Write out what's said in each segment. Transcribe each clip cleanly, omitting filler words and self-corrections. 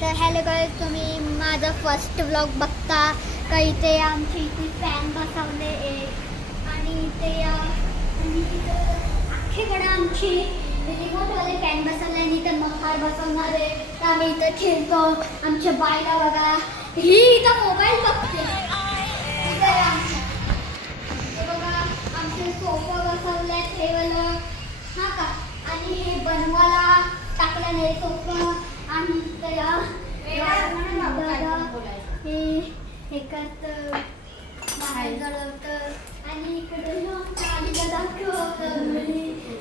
तर hello guys, तुम्ही माझा फर्स्ट व्लॉग बघता का? इथे आमच्या इथे फॅन बसवले एक आणि इथे अख्खीकडे आमची रिमोटवाले फॅन बसवले आणि इथे मखार बसवणार आहे. तर आम्ही इथं खेळतो. आमच्या बाईला बघा, ही इथं मोबाईल बघते. इथे आमच्या हे बघा, आमचे सोफा बसवले टेबल हां का, आणि हे बनवायला टाकलं नाही सोफा. आणि हे करतं जळवतं आणि इकडे आईला दाखवतं.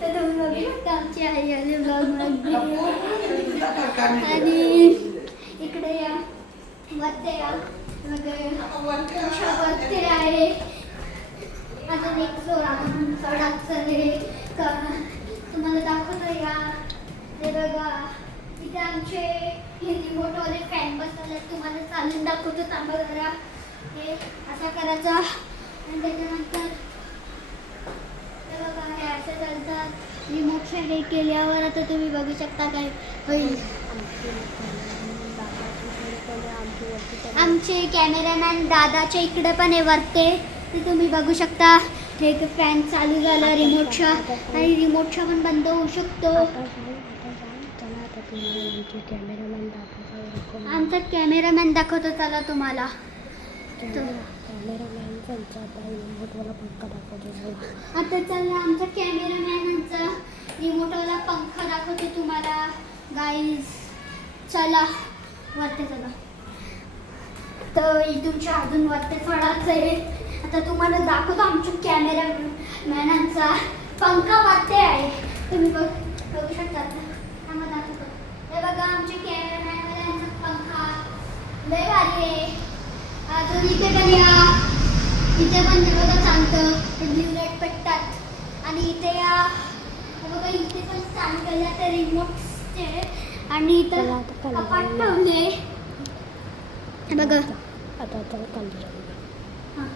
तर तुम्ही बघू शकता आमची आई आली ब्लॉगमध्ये. आणि इकडे या वरते या वरते आहे. अजून एक सोडाचं हे तुम्हाला दाखवतो. या हे बघा, इथे आमचे हे रिमोटवाले फॅन बसवले. तुम्हाला चालून दाखवतो, थांबा जरा. हे असा करायचा आणि त्याच्यानंतर हे बघा, हे असं चालतात. रिमोटच्या हे केल्यावर आता तुम्ही बघू शकता काय होईल. आमचे कॅमेरामॅन दादाच्या इकडे पण हे वरते, ते तुम्ही बघू शकता. हे फॅन चालू झाला रिमोटच्या, आणि रिमोटच्या पण बंद होऊ शकतो. आमचा कॅमेरामॅन दाखवतो चला तुम्हाला. आता चला आमचा कॅमेरामॅनचा रिमोटवाला पंखा दाखवतो तुम्हाला गाईज. चला वरते चला. तर तुमच्या अजून वरते चढायचं आहे. आता तुम्हाला दाखवतो आमच्या कॅमेरामॅनचा पंखा वरते आहे. तुम्ही बघू शकता. आम्हाला दाखवतो. हे बघा, आमचे कॅमेरामॅनवाल्यांचा पंखा लय भारी आहे. अजून इथे पण या, इथे पण हे बघा चालतं. ब्ल्यू लाईट पेटतात. आणि इथे या, हे बघा इथे पण चालू केलं ते रिमोटचे. आणि इथं कपाट ठेवले. हे बघा आता खाली हां.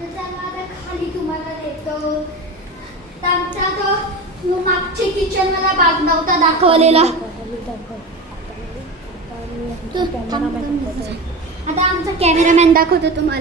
तर चला आता खाली तुम्हाला देतो. तर आमचा तो मागचे किचन मला भाग नव्हता दाखवलेला. आता आमचा कॅमेरामॅन दाखवतो तुम्हाला.